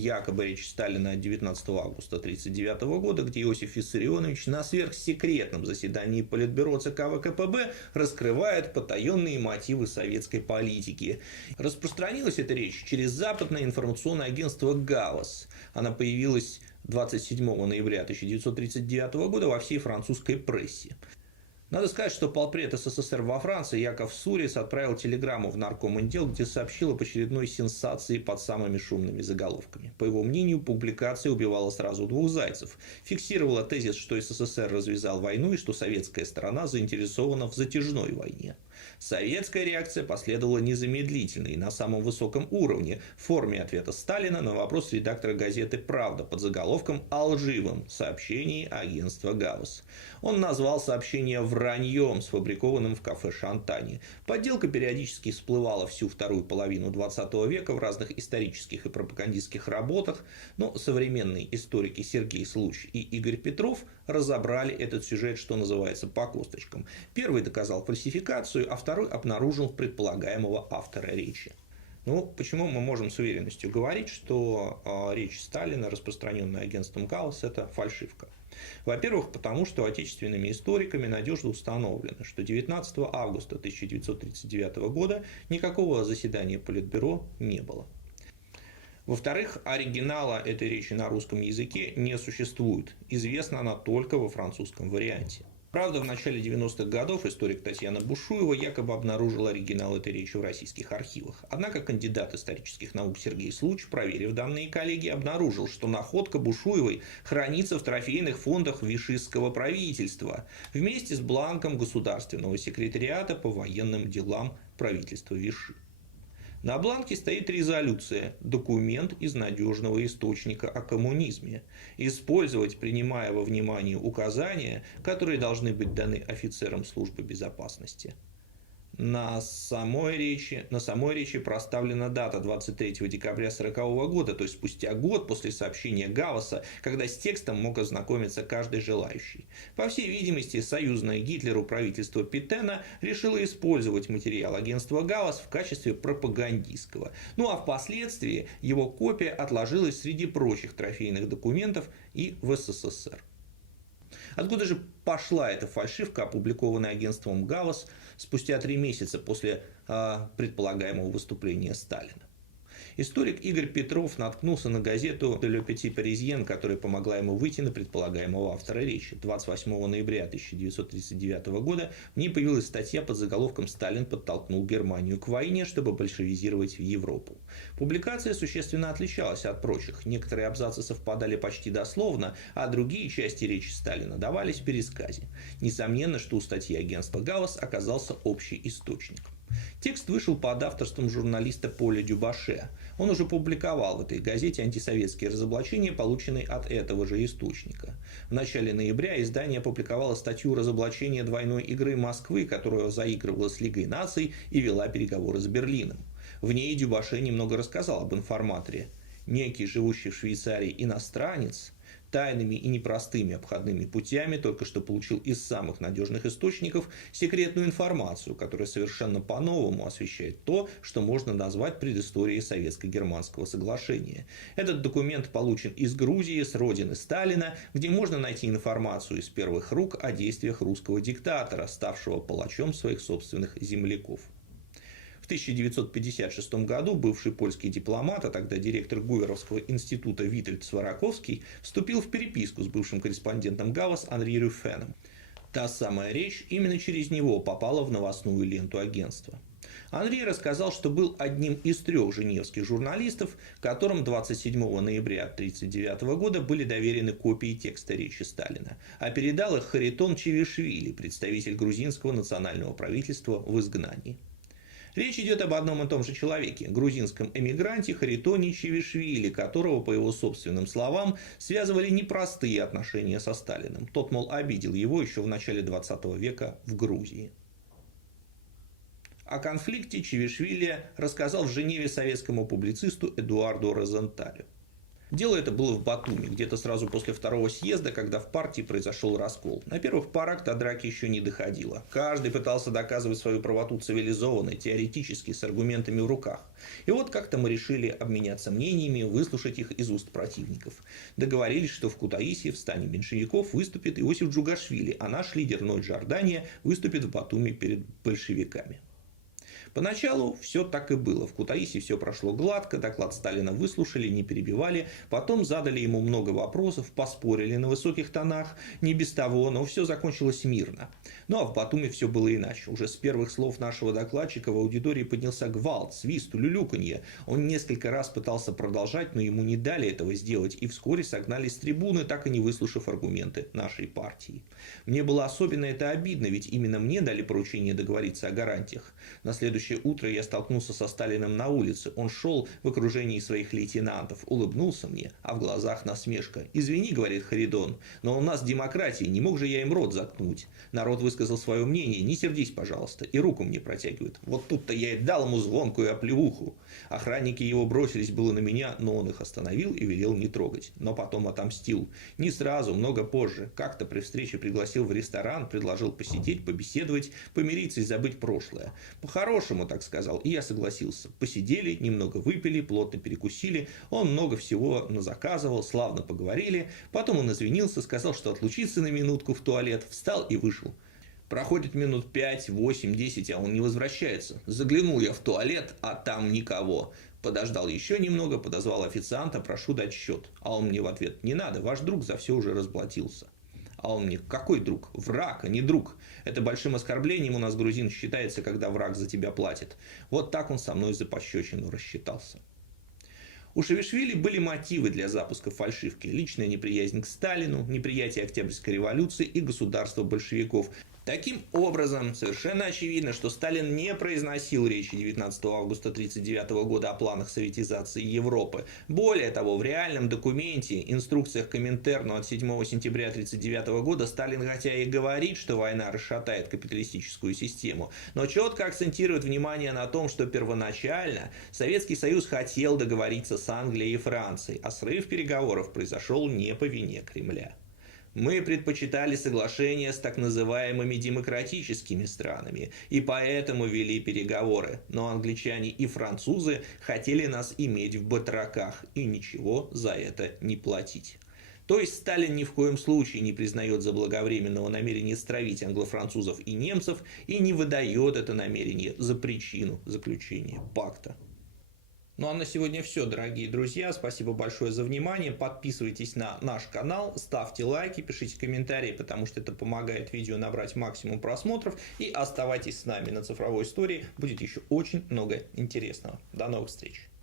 якобы речь Сталина 19 августа 1939 года, где Иосиф Виссарионович на сверхсекретном заседании Политбюро ЦК ВКПБ раскрывает потаенные мотивы советской политики. Распространилась эта речь через западное информационное агентство «Гавос». Она появилась 27 ноября 1939 года во всей французской прессе. Надо сказать, что полпред СССР во Франции Яков Сурец отправил телеграмму в Наркомотдел, где сообщил об очередной сенсации под самыми шумными заголовками. По его мнению, публикация убивала сразу двух зайцев. Фиксировала тезис, что СССР развязал войну и что советская сторона заинтересована в затяжной войне. Советская реакция последовала незамедлительно и на самом высоком уровне в форме ответа Сталина на вопрос редактора газеты «Правда» под заголовком о лживом сообщении агентства «Гавос». Он назвал сообщение враньем, сфабрикованным в кафе «Шантане». Подделка периодически всплывала всю вторую половину XX века в разных исторических и пропагандистских работах, но современные историки Сергей Случ и Игорь Петров разобрали этот сюжет, что называется, по косточкам. Первый доказал фальсификацию, а второй обнаружил предполагаемого автора речи. Почему мы можем с уверенностью говорить, что речь Сталина, распространенная агентством «Гавос», это фальшивка? Во-первых, потому что отечественными историками надежно установлено, что 19 августа 1939 года никакого заседания Политбюро не было. Во-вторых, оригинала этой речи на русском языке не существует. Известна она только во французском варианте. Правда, в начале 90-х годов историк Татьяна Бушуева якобы обнаружила оригинал этой речи в российских архивах. Однако кандидат исторических наук Сергей Случ, проверив данные коллеги, обнаружил, что находка Бушуевой хранится в трофейных фондах вишистского правительства вместе с бланком Государственного секретариата по военным делам правительства Виши. На бланке стоит резолюция «Документ из надежного источника о коммунизме». Использовать, принимая во внимание указания, которые должны быть даны офицерам службы безопасности. На самой речи проставлена дата 23 декабря 1940 года, то есть спустя год после сообщения Гавоса, когда с текстом мог ознакомиться каждый желающий. По всей видимости, союзное Гитлеру правительство Петтена решило использовать материал агентства Гавос в качестве пропагандистского. А впоследствии его копия отложилась среди прочих трофейных документов и в СССР. Откуда же пошла эта фальшивка, опубликованная агентством «Гавос» спустя 3 месяца после предполагаемого выступления Сталина? Историк Игорь Петров наткнулся на газету «Le Petit Parisien», которая помогла ему выйти на предполагаемого автора речи. 28 ноября 1939 года в ней появилась статья под заголовком «Сталин подтолкнул Германию к войне, чтобы большевизировать Европу». Публикация существенно отличалась от прочих. Некоторые абзацы совпадали почти дословно, а другие части речи Сталина давались в пересказе. Несомненно, что у статьи агентства «Гавос» оказался общий источник. Текст вышел под авторством журналиста Поля Дюбаше. Он уже публиковал в этой газете антисоветские разоблачения, полученные от этого же источника. В начале ноября издание опубликовало статью «Разоблачение двойной игры Москвы», которая заигрывала с Лигой наций и вела переговоры с Берлином. В ней Дюбаше немного рассказал об информаторе. Некий, живущий в Швейцарии иностранец, тайными и непростыми обходными путями только что получил из самых надежных источников секретную информацию, которая совершенно по-новому освещает то, что можно назвать предысторией Советско-германского соглашения. Этот документ получен из Грузии, с родины Сталина, где можно найти информацию из первых рук о действиях русского диктатора, ставшего палачом своих собственных земляков. В 1956 году бывший польский дипломат, а тогда директор Гуверовского института Витольд Свараковский, вступил в переписку с бывшим корреспондентом Гавос Анри Рюффеном. Та самая речь именно через него попала в новостную ленту агентства. Анри рассказал, что был одним из 3 женевских журналистов, которым 27 ноября 1939 года были доверены копии текста речи Сталина, а передал их Харитон Чивишвили, представитель грузинского национального правительства в изгнании. Речь идет об одном и том же человеке, грузинском эмигранте Харитоне Чивишвили, которого, по его собственным словам, связывали непростые отношения со Сталиным. Тот, мол, обидел его еще в начале 20 века в Грузии. О конфликте Чивишвили рассказал в Женеве советскому публицисту Эдуарду Розенталю. Дело это было в Батуми, где-то сразу после второго съезда, когда в партии произошел раскол. На первых порах до драки еще не доходило. Каждый пытался доказывать свою правоту цивилизованно, теоретически, с аргументами в руках. И вот как-то мы решили обменяться мнениями, выслушать их из уст противников. Договорились, что в Кутаиси в стане меньшевиков выступит Иосиф Джугашвили, а наш лидер Ной Джордания выступит в Батуми перед большевиками. Поначалу все так и было. В Кутаиси все прошло гладко, доклад Сталина выслушали, не перебивали, потом задали ему много вопросов, поспорили на высоких тонах, не без того, но все закончилось мирно. Ну а в Батуми все было иначе. Уже с первых слов нашего докладчика в аудитории поднялся гвалт, свист, улюлюканье. Он несколько раз пытался продолжать, но ему не дали этого сделать, и вскоре согнали с трибуны, так и не выслушав аргументы нашей партии. Мне было особенно это обидно, ведь именно мне дали поручение договориться о гарантиях. На следующее утро я столкнулся со Сталиным на улице. Он шел в окружении своих лейтенантов, улыбнулся мне, а в глазах насмешка. «Извини, — говорит Харидон, — но у нас демократия, не мог же я им рот заткнуть. Народ высказал свое мнение, не сердись, пожалуйста», и руку мне протягивает. Вот тут-то я и дал ему звонкую оплеуху. Охранники его бросились было на меня, но он их остановил и велел не трогать. Но потом отомстил. Не сразу, много позже. Как-то при встрече пригласил в ресторан, предложил посидеть, побеседовать, помириться и забыть прошлое. По-хорошему, так сказал, и я согласился. Посидели, немного выпили, плотно перекусили, он много всего назаказывал, славно поговорили, потом он извинился, сказал, что отлучится на минутку в туалет, встал и вышел. Проходит минут 5, 8, 10, а он не возвращается. Заглянул я в туалет, а там никого. Подождал еще немного, подозвал официанта, прошу дать счет. А он мне в ответ: не надо, ваш друг за все уже расплатился. А он мне: какой друг? Враг, а не друг. Это большим оскорблением у нас, грузин, считается, когда враг за тебя платит. Вот так он со мной за пощечину рассчитался. У Шавишвили были мотивы для запуска фальшивки: личная неприязнь к Сталину, неприятие Октябрьской революции и государства большевиков. Таким образом, совершенно очевидно, что Сталин не произносил речи 19 августа 1939 года о планах советизации Европы. Более того, в реальном документе, инструкциях Коминтерну от 7 сентября 1939 года, Сталин хотя и говорит, что война расшатает капиталистическую систему, но четко акцентирует внимание на том, что первоначально Советский Союз хотел договориться с Англией и Францией, а срыв переговоров произошел не по вине Кремля. Мы предпочитали соглашения с так называемыми демократическими странами и поэтому вели переговоры, но англичане и французы хотели нас иметь в батраках и ничего за это не платить. То есть Сталин ни в коем случае не признает заблаговременного намерения стравить англо-французов и немцев и не выдает это намерение за причину заключения пакта. Ну а на сегодня все, дорогие друзья. Спасибо большое за внимание. Подписывайтесь на наш канал, ставьте лайки, пишите комментарии, потому что это помогает видео набрать максимум просмотров. И оставайтесь с нами на Цифровой Истории. Будет еще очень много интересного. До новых встреч.